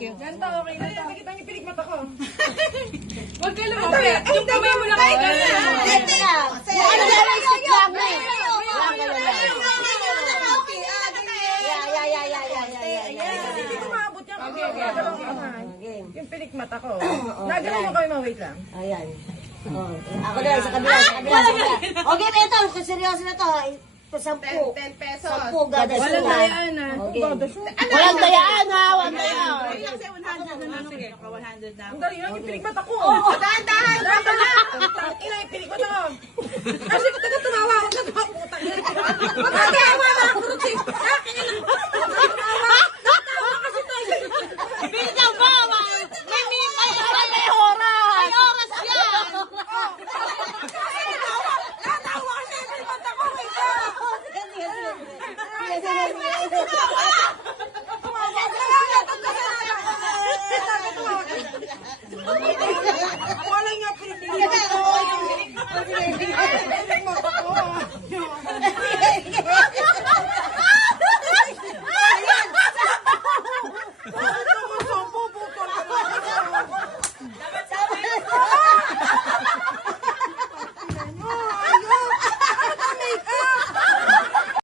you. Ganda, okay na to. Nakikita niyo pinikmata ko. Huwag ka lumapit. Yung kamay mo lang kayo. Ito lang. Ano na lang stick lang eh. Hindi ko maabot yan. Yung pinikmata ko. Nagalaw mo kami, wait lang. Ayan. Ako na lang sa kabila, sa kabila, sa kabila. Okay, ito, kung seryoso na to, 10. 10 pesos. 10 gada siya. Walang dayaan ha. Okay. Walang dayaan ha, walang dayaan. Ang dali lang yung pinikmata ko. Dahan-dahan! Dahan-dahan! Ina yung pinikmata ko. Kasi ko taga tumawa ako sa tumawa. Putang ina. Pagkakawa na ako.